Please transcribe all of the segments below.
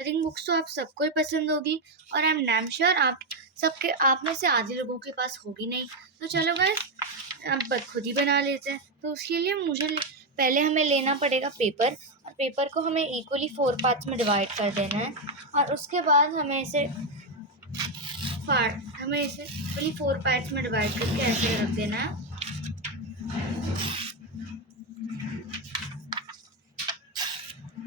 Colouring books तो आप सबको ही पसंद होगी और आई एम डैम श्योर आप में से आधे लोगों के पास होगी नहीं। तो चलो गाइस, अब खुद ही बना लेते हैं। तो उसके लिए पहले हमें लेना पड़ेगा पेपर, और पेपर को हमें इक्वली 4 पार्ट्स में डिवाइड कर देना है। और उसके बाद हमें इसे इक्वली 4 पार्ट्स में डिवाइड करके ऐसे रख देना है।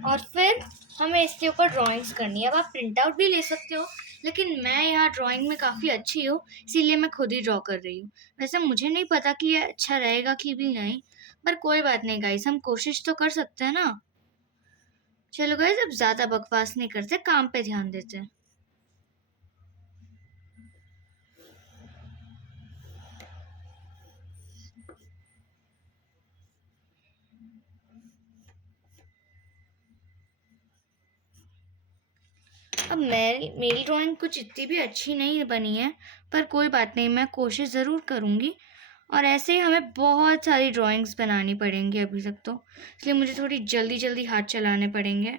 और फिर हमें इसके ऊपर ड्राइंग्स करनी है। अब आप प्रिंट आउट भी ले सकते हो, लेकिन मैं यहाँ ड्राइंग में काफ़ी अच्छी हूँ, इसीलिए मैं खुद ही ड्रॉ कर रही हूँ। वैसे मुझे नहीं पता कि ये अच्छा रहेगा कि भी नहीं, पर कोई बात नहीं गाइस, हम कोशिश तो कर सकते हैं ना। चलो गाइस, अब ज़्यादा बकवास नहीं करते, काम पे ध्यान देते हैं। अब मेरी ड्राइंग कुछ इतनी भी अच्छी नहीं बनी है, पर कोई बात नहीं, मैं कोशिश ज़रूर करूँगी। और ऐसे ही हमें बहुत सारी ड्राइंग्स बनानी पड़ेंगी अभी तक तो, इसलिए मुझे थोड़ी जल्दी जल्दी हाथ चलाने पड़ेंगे।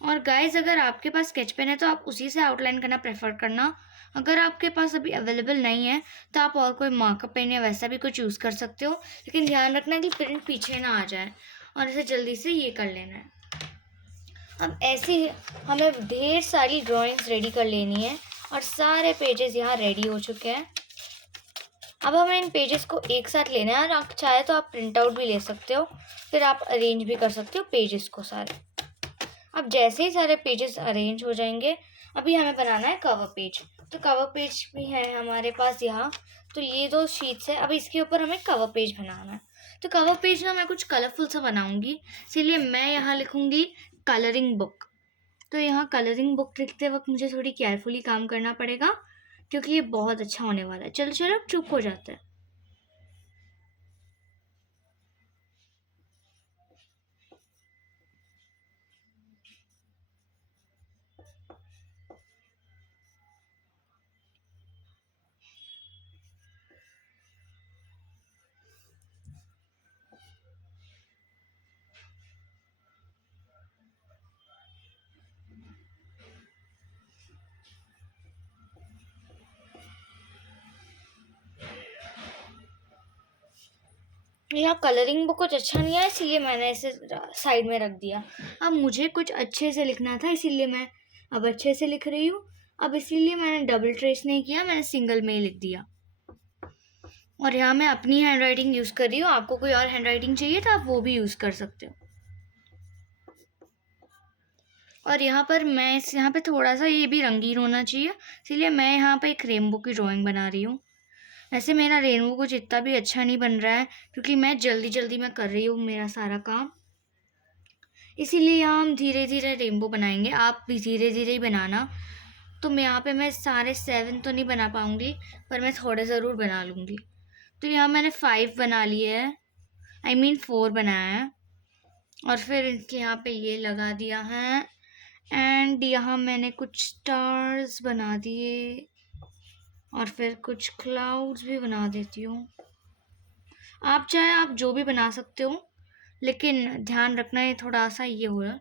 और गाइस, अगर आपके पास स्केच पेन है तो आप उसी से आउटलाइन करना प्रेफर करना। अगर आपके पास अभी अवेलेबल नहीं है तो आप और कोई मार्कर पेन या वैसा भी कुछ यूज़ कर सकते हो, लेकिन ध्यान रखना कि प्रिंट पीछे ना आ जाए। और इसे जल्दी से ये कर लेना है। अब ऐसे ही हमें ढेर सारी ड्राइंग्स रेडी कर लेनी है, और सारे पेजेस यहाँ रेडी हो चुके हैं। अब हमें इन पेजेस को एक साथ लेना है, और आप चाहे तो आप प्रिंट आउट भी ले सकते हो, फिर आप अरेंज भी कर सकते हो पेजेस को सारे। अब जैसे ही सारे पेजेस अरेंज हो जाएंगे, अभी हमें बनाना है कवर पेज। तो कवर पेज भी है हमारे पास यहाँ। तो ये 2 शीट्स है, अब इसके ऊपर हमें कवर पेज बनाना है। तो कवर पेज ना मैं कुछ कलरफुल सा बनाऊंगी, इसीलिए मैं यहाँ लिखूंगी कलरिंग बुक। तो यहाँ कलरिंग बुक लिखते वक्त मुझे थोड़ी केयरफुली काम करना पड़ेगा, क्योंकि ये बहुत अच्छा होने वाला है। चलो चलो, चुप हो जाता है। यहाँ कलरिंग बुक कुछ अच्छा नहीं है, इसीलिए मैंने इसे साइड में रख दिया। अब मुझे कुछ अच्छे से लिखना था, इसीलिए मैं अब अच्छे से लिख रही हूँ। अब इसीलिए मैंने डबल ट्रेस नहीं किया, मैंने सिंगल में ही लिख दिया। और यहाँ मैं अपनी हैंड राइटिंग यूज़ कर रही हूँ, आपको कोई और हैंड राइटिंग चाहिए तो आप वो भी यूज़ कर सकते हो। और यहाँ पर यहाँ पे थोड़ा सा ये भी रंगीन होना चाहिए, इसीलिए मैं यहाँ पे एक रेनबो की ड्राइंग बना रही हूँ। वैसे मेरा रेनबो कुछ इतना भी अच्छा नहीं बन रहा है, क्योंकि मैं जल्दी जल्दी में कर रही हूँ मेरा सारा काम, इसीलिए यहाँ हम धीरे धीरे रेनबो बनाएंगे। आप भी धीरे धीरे ही बनाना। तो मैं सारे 7 तो नहीं बना पाऊँगी, पर मैं थोड़े ज़रूर बना लूँगी। तो यहाँ मैंने 5 बना लिए है, आई मीन 4 बनाया है। और फिर इसके यहाँ पे ये लगा दिया है, एंड यहाँ मैंने कुछ स्टार्स बना दिए, और फिर कुछ क्लाउड्स भी बना देती हूँ। आप चाहे आप जो भी बना सकते हो, लेकिन ध्यान रखना ये थोड़ा सा ये हो रहा है।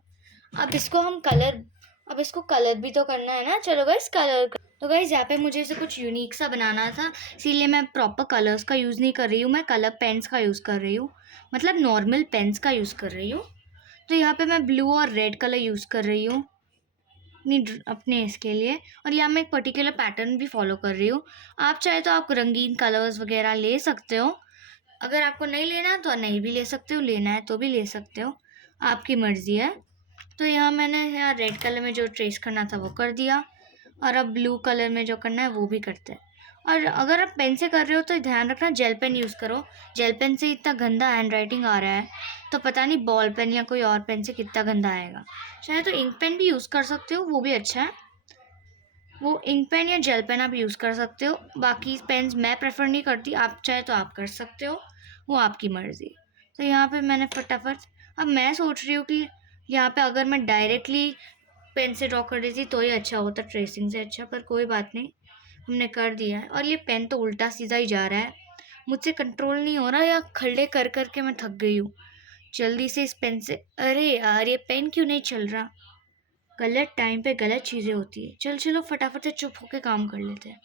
अब इसको कलर भी तो करना है ना। चलो गाइस, तो गाइस, यहाँ पे मुझे इसे कुछ यूनिक सा बनाना था, इसीलिए मैं प्रॉपर कलर्स का यूज़ नहीं कर रही हूँ, मैं कलर पेन्स का यूज़ कर रही हूँ, मतलब नॉर्मल पेन्स का यूज़ कर रही हूँ। तो यहाँ पे मैं ब्लू और रेड कलर यूज़ कर रही हूँ अपने इसके लिए, और यहाँ मैं एक पर्टिकुलर पैटर्न भी फॉलो कर रही हूँ। आप चाहे तो आप रंगीन कलर्स वगैरह ले सकते हो, अगर आपको नहीं लेना तो नहीं भी ले सकते हो, लेना है तो भी ले सकते हो, आपकी मर्ज़ी है। तो यहाँ रेड कलर में जो ट्रेस करना था वो कर दिया, और अब ब्लू कलर में जो करना है वो भी करते हैं। और अगर आप पेन से कर रहे हो तो ध्यान रखना जेल पेन यूज़ करो। जेल पेन से इतना गंदा हैंड राइटिंग आ रहा है, तो पता नहीं बॉल पेन या कोई और पेन से कितना गंदा आएगा। चाहे तो इंक पेन भी यूज़ कर सकते हो, वो भी अच्छा है। वो इंक पेन या जेल पेन आप यूज़ कर सकते हो, बाकी पेन्स मैं प्रेफर नहीं करती, आप चाहे तो आप कर सकते हो, वो आपकी मर्ज़ी। तो यहाँ पे मैंने फटाफट, अब मैं सोच रही हूँ कि यहाँ पे अगर मैं डायरेक्टली पेन से ड्रॉ कर देती तो ही अच्छा होता, ट्रेसिंग से अच्छा, पर कोई बात नहीं, हमने कर दिया है। और ये पेन तो उल्टा सीधा ही जा रहा है, मुझसे कंट्रोल नहीं हो रहा, या खड़े कर कर के मैं थक गई हूँ। जल्दी से इस पेन से, अरे यार ये पेन क्यों नहीं चल रहा, गलत टाइम पे गलत चीज़ें होती है। चल चलो फटाफट से चुप होके काम कर लेते हैं।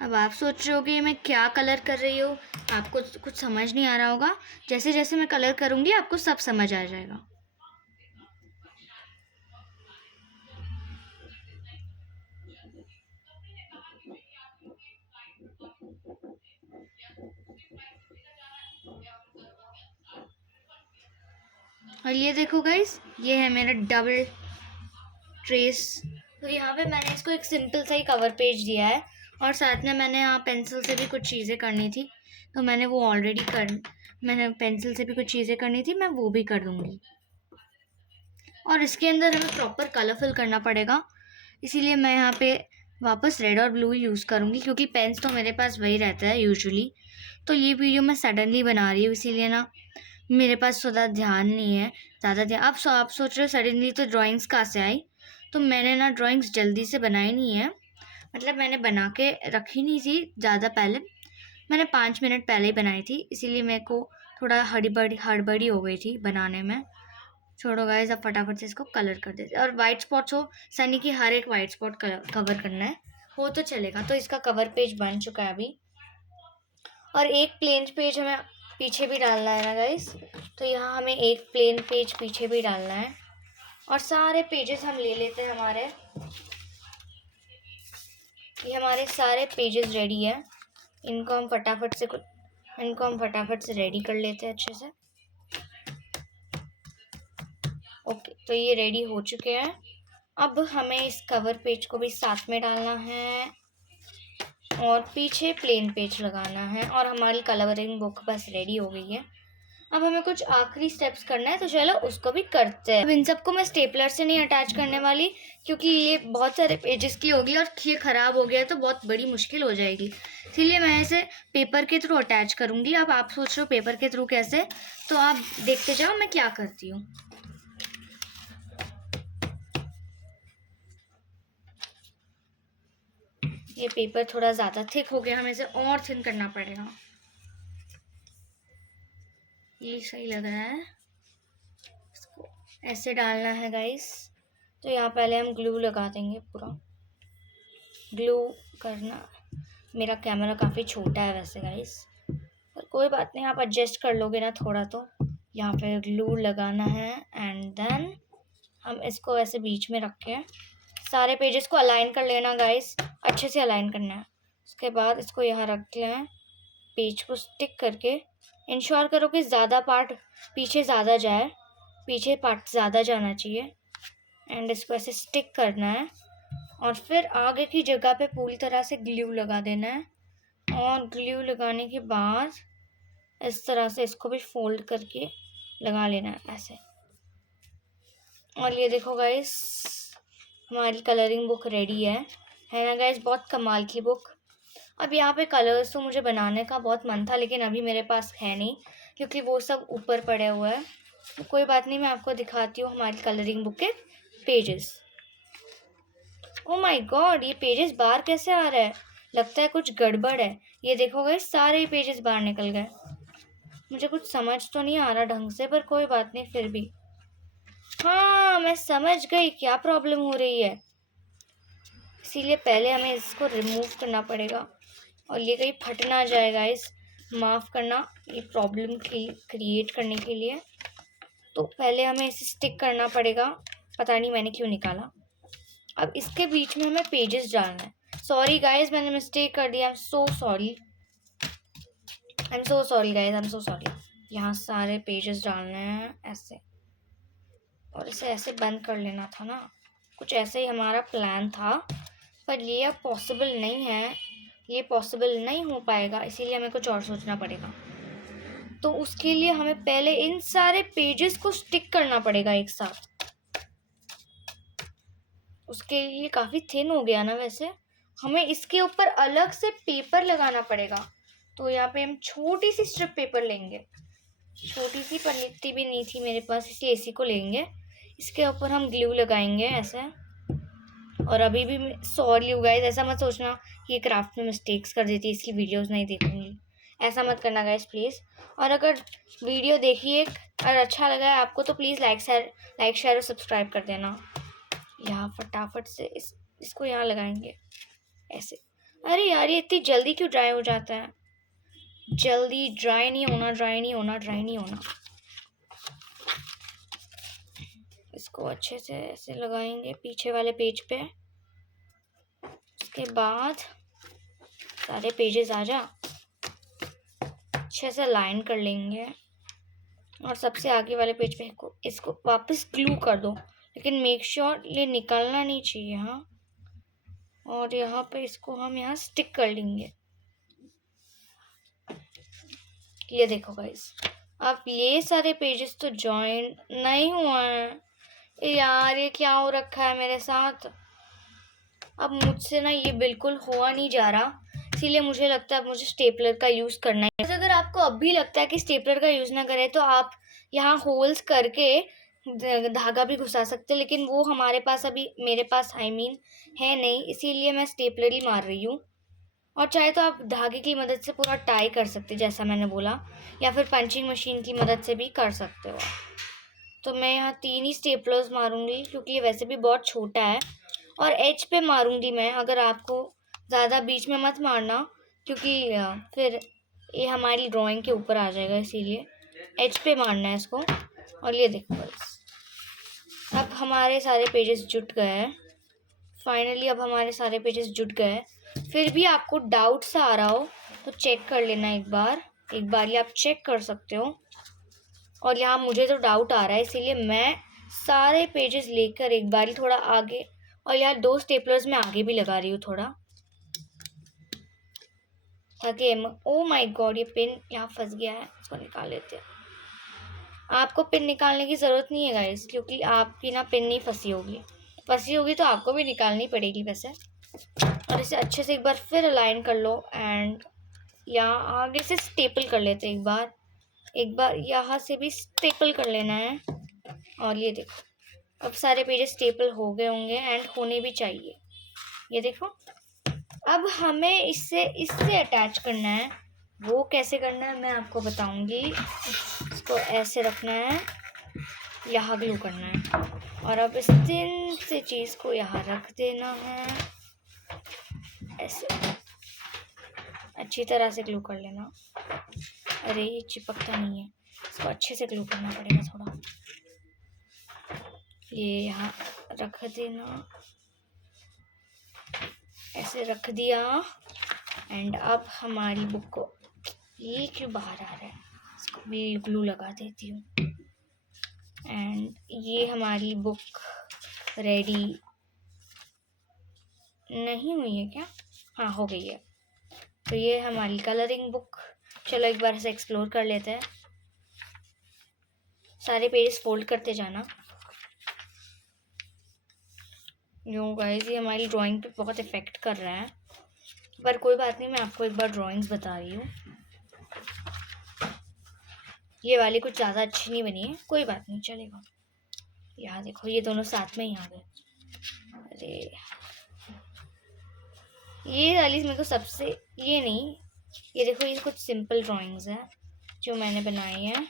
अब आप सोच रहे होगे मैं क्या कलर कर रही हूँ, आपको कुछ समझ नहीं आ रहा होगा। जैसे जैसे मैं कलर करूँगी आपको सब समझ आ जाएगा। और ये देखो गाइस, ये है मेरा डबल ट्रेस। तो यहाँ पे मैंने इसको एक सिंपल सा ही कवर पेज दिया है, और साथ में मैंने यहाँ पेंसिल से भी कुछ चीज़ें करनी थी, तो मैंने पेंसिल से भी कुछ चीज़ें करनी थी, मैं वो भी कर दूँगी। और इसके अंदर हमें प्रॉपर कलर फिल करना पड़ेगा, इसीलिए मैं यहाँ पे वापस रेड और ब्लू यूज़ करूँगी, क्योंकि पेन्स तो मेरे पास वही रहता है यूजुअली। तो ये वीडियो मैं सडनली बना रही हूँ, इसीलिए ना मेरे पास ज़्यादा ध्यान नहीं है, ज़्यादा ध्यान। आप सोच रहे हो सडनली तो ड्राइंग्स कहाँ से आई? तो मैंने ना ड्राइंग्स जल्दी से बनाई नहीं है, मतलब मैंने बना के रखी नहीं थी ज़्यादा पहले, मैंने 5 मिनट पहले ही बनाई थी, इसीलिए मेरे को थोड़ा हड़बड़ी हो गई थी बनाने में। छोड़ो गाइस, अब फटाफट से इसको कलर कर देते हैं। और वाइट स्पॉट्स हो, सनी की हर एक वाइट स्पॉट कवर करना है, हो तो चलेगा। तो इसका कवर पेज बन चुका है अभी, और एक प्लेन पेज हमें पीछे भी डालना है ना गाइस। तो यहाँ हमें एक प्लेन पेज पीछे भी डालना है, और सारे पेजेस हम ले लेते हैं हमारे। ये हमारे सारे पेजेस रेडी है, इनको हम फटाफट से रेडी कर लेते हैं अच्छे से। ओके, तो ये रेडी हो चुके हैं। अब हमें इस कवर पेज को भी साथ में डालना है, और पीछे प्लेन पेज लगाना है, और हमारी कलरिंग बुक बस रेडी हो गई है। अब हमें कुछ आखिरी स्टेप्स करना है, तो चलो उसको भी करते हैं। अब इन सबको मैं स्टेपलर से नहीं अटैच करने वाली, क्योंकि ये बहुत सारे पेजेस की होगी, और ये ख़राब हो गया तो बहुत बड़ी मुश्किल हो जाएगी, इसीलिए मैं इसे पेपर के थ्रू अटैच करूँगी। अब आप सोच रहे हो पेपर के थ्रू कैसे, तो आप देखते जाओ मैं क्या करती हूँ। ये पेपर थोड़ा ज़्यादा थिक हो गया, हमें इसे और थिन करना पड़ेगा। ये सही लग रहा है, इसको ऐसे डालना है गाइस। तो यहाँ पहले हम ग्लू लगा देंगे, पूरा ग्लू करना। मेरा कैमरा काफ़ी छोटा है वैसे गाइस, पर कोई बात नहीं, आप एडजस्ट कर लोगे ना थोड़ा। तो यहाँ पे ग्लू लगाना है, एंड देन हम इसको ऐसे बीच में रख के सारे पेजेस को अलाइन कर लेना गाइस, अच्छे से अलाइन करना है। उसके बाद इसको यहाँ रख लें, पेज को स्टिक करके इंश्योर करो कि ज़्यादा पार्ट पीछे ज़्यादा जाए, पीछे पार्ट ज़्यादा जाना चाहिए, एंड इसको ऐसे स्टिक करना है। और फिर आगे की जगह पे पूरी तरह से ग्लू लगा देना है, और ग्लू लगाने के बाद इस तरह से इसको भी फोल्ड करके लगा लेना है ऐसे। और ये देखो गाइस, हमारी कलरिंग बुक रेडी है ना गाइस, बहुत कमाल की बुक। अब यहाँ पे कलर्स तो मुझे बनाने का बहुत मन था, लेकिन अभी मेरे पास है नहीं, क्योंकि वो सब ऊपर पड़े हुआ है। तो कोई बात नहीं, मैं आपको दिखाती हूँ हमारी कलरिंग बुक के पेजेस। ओ माय गॉड, ये पेजेस बाहर कैसे आ रहा है? लगता है कुछ गड़बड़ है। ये देखो गाइस, सारे पेजेस बाहर निकल गए। मुझे कुछ समझ तो नहीं आ रहा ढंग से, पर कोई बात नहीं फिर भी। हाँ, मैं समझ गई क्या प्रॉब्लम हो रही है, इसीलिए पहले हमें इसको रिमूव करना पड़ेगा, और ये कहीं फट ना जाए गाइस, माफ़ करना ये प्रॉब्लम क्रिएट करने के लिए। तो पहले हमें इसे स्टिक करना पड़ेगा, पता नहीं मैंने क्यों निकाला। अब इसके बीच में हमें पेजेस डालना है। सॉरी गाइस, मैंने मिस्टेक कर दिया, I am so sorry guys, I am so sorry. यहाँ सारे पेजेस डालने हैं ऐसे, और इसे ऐसे बंद कर लेना था ना, कुछ ऐसे ही हमारा प्लान था, पर ये अब पॉसिबल नहीं है, ये पॉसिबल नहीं हो पाएगा, इसीलिए हमें कुछ और सोचना पड़ेगा। तो उसके लिए हमें पहले इन सारे पेजेस को स्टिक करना पड़ेगा एक साथ। उसके लिए काफ़ी थिन हो गया ना, वैसे हमें इसके ऊपर अलग से पेपर लगाना पड़ेगा। तो यहाँ पे हम छोटी सी स्ट्रिप पेपर लेंगे, छोटी सी, पर इतनी भी नहीं थी मेरे पास, इसलिए इसी को लेंगे। इसके ऊपर हम ग्लू लगाएंगे ऐसे। और अभी भी सॉरी यू गाइस, ऐसा मत सोचना कि ये क्राफ्ट में मिस्टेक्स कर देती है इसलिए वीडियोस नहीं देखूंगी, ऐसा मत करना गाइस प्लीज़। और अगर वीडियो देखिए और अच्छा लगा है आपको तो प्लीज़ लाइक शेयर और सब्सक्राइब कर देना। यहाँ फटाफट से इसको यहाँ लगाएंगे ऐसे। अरे यार ये इतनी जल्दी क्यों ड्राई हो जाता है? जल्दी ड्राई नहीं होना, ड्राई नहीं होना, ड्राई नहीं होना। इसको अच्छे से ऐसे लगाएंगे पीछे वाले पेज पे। उसके बाद सारे पेजेस आ जा, अच्छे से लाइन कर लेंगे और सबसे आगे वाले पेज पे इसको वापस ग्लू कर दो, लेकिन मेक श्योर ये निकलना नहीं चाहिए। हाँ, और यहाँ पे इसको हम यहाँ स्टिक कर लेंगे। ये देखो गाइस, अब ये सारे पेजेस तो जॉइन नहीं हुआ है। यार ये क्या हो रखा है मेरे साथ? अब मुझसे ना ये बिल्कुल हुआ नहीं जा रहा, इसीलिए मुझे लगता है अब मुझे स्टेपलर का यूज़ करना है। अगर आपको अब भी लगता है कि स्टेपलर का यूज़ ना करें तो आप यहाँ होल्स करके धागा भी घुसा सकते हैं, लेकिन वो हमारे पास अभी, मेरे पास है नहीं, इसीलिए मैं स्टेपलर ही मार रही हूँ। और चाहे तो आप धागे की मदद से पूरा टाई कर सकते हैं जैसा मैंने बोला, या फिर पंचिंग मशीन की मदद से भी कर सकते हो। तो मैं यहाँ 3 ही स्टेपलर्स मारूंगी क्योंकि ये वैसे भी बहुत छोटा है। और एज पे मारूंगी मैं, अगर आपको ज़्यादा बीच में मत मारना क्योंकि फिर ये हमारी ड्राइंग के ऊपर आ जाएगा, इसीलिए एज पे मारना है इसको। और ये देखो बस, अब हमारे सारे पेजेस जुट गए हैं फाइनली। अब हमारे सारे पेजेस जुट गए। फिर भी आपको डाउट सा आ रहा हो तो चेक कर लेना एक बार ये आप चेक कर सकते हो। और यहाँ मुझे तो डाउट आ रहा है, इसीलिए मैं सारे पेजेस लेकर एक बार थोड़ा आगे, और यार 2 स्टेपलर्स में आगे भी लगा रही हूँ थोड़ा, ताकि ओ माय गॉड ये पिन यहाँ फंस गया है, इसको निकाल लेते हैं। आपको पिन निकालने की ज़रूरत नहीं है गाइस, क्योंकि आपकी ना पिन नहीं फंसी होगी तो आपको भी निकालनी पड़ेगी वैसे। और इसे अच्छे से एक बार फिर अलाइन कर लो एंड यहाँ आगे से स्टेपल कर लेते हैं एक बार यहाँ से भी स्टेपल कर लेना है। और ये देखो, अब सारे पेजेस स्टेपल हो गए होंगे एंड होने भी चाहिए। ये देखो, अब हमें इससे अटैच करना है। वो कैसे करना है मैं आपको बताऊंगी। इसको ऐसे रखना है, यहाँ ग्लू करना है, और अब इस थिन से चीज़ को यहाँ रख देना है ऐसे, अच्छी तरह से ग्लू कर लेना। अरे ये चिपकता नहीं है, इसको अच्छे से ग्लू करना पड़ेगा थोड़ा। ये यहाँ रख देना, ऐसे रख दिया। एंड अब हमारी बुक को, ये क्यों बाहर आ रहा है, इसको भी ग्लू लगा देती हूँ। एंड ये हमारी बुक रेडी नहीं हुई है क्या? हाँ हो गई है। तो ये हमारी कलरिंग बुक। चलो एक बार इसे एक्सप्लोर कर लेते हैं। सारे पेजेस फोल्ड करते जाना। यूँ गाइस, ये हमारी ड्राइंग पे बहुत इफेक्ट कर रहा है, पर कोई बात नहीं, मैं आपको एक बार ड्राइंग्स बता रही हूँ। ये वाली कुछ ज़्यादा अच्छी नहीं बनी है, कोई बात नहीं, चलेगा। यहाँ देखो, ये दोनों साथ में ही आ गए। अरे ये वाली मेरे को सबसे, ये नहीं, ये देखो, ये कुछ सिंपल ड्राइंग्स है जो मैंने बनाई है।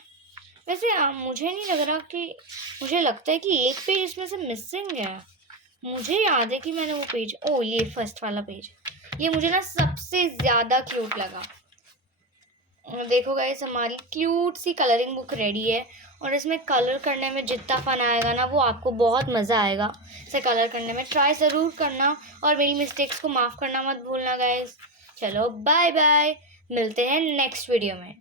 वैसे मुझे नहीं लग रहा कि, मुझे लगता है कि एक पेज इसमें से मिसिंग है। मुझे याद है कि मैंने वो पेज, ओ ये फर्स्ट वाला पेज, ये मुझे ना सबसे ज़्यादा क्यूट लगा। देखो गाइस, हमारी क्यूट सी कलरिंग बुक रेडी है। और इसमें कलर करने में जितना फन आएगा ना, वो आपको बहुत मज़ा आएगा इसे कलर करने में। ट्राई ज़रूर करना और मेरी मिस्टेक्स को माफ़ करना मत भूलना गाइस। चलो बाय बाय, मिलते हैं नेक्स्ट वीडियो में।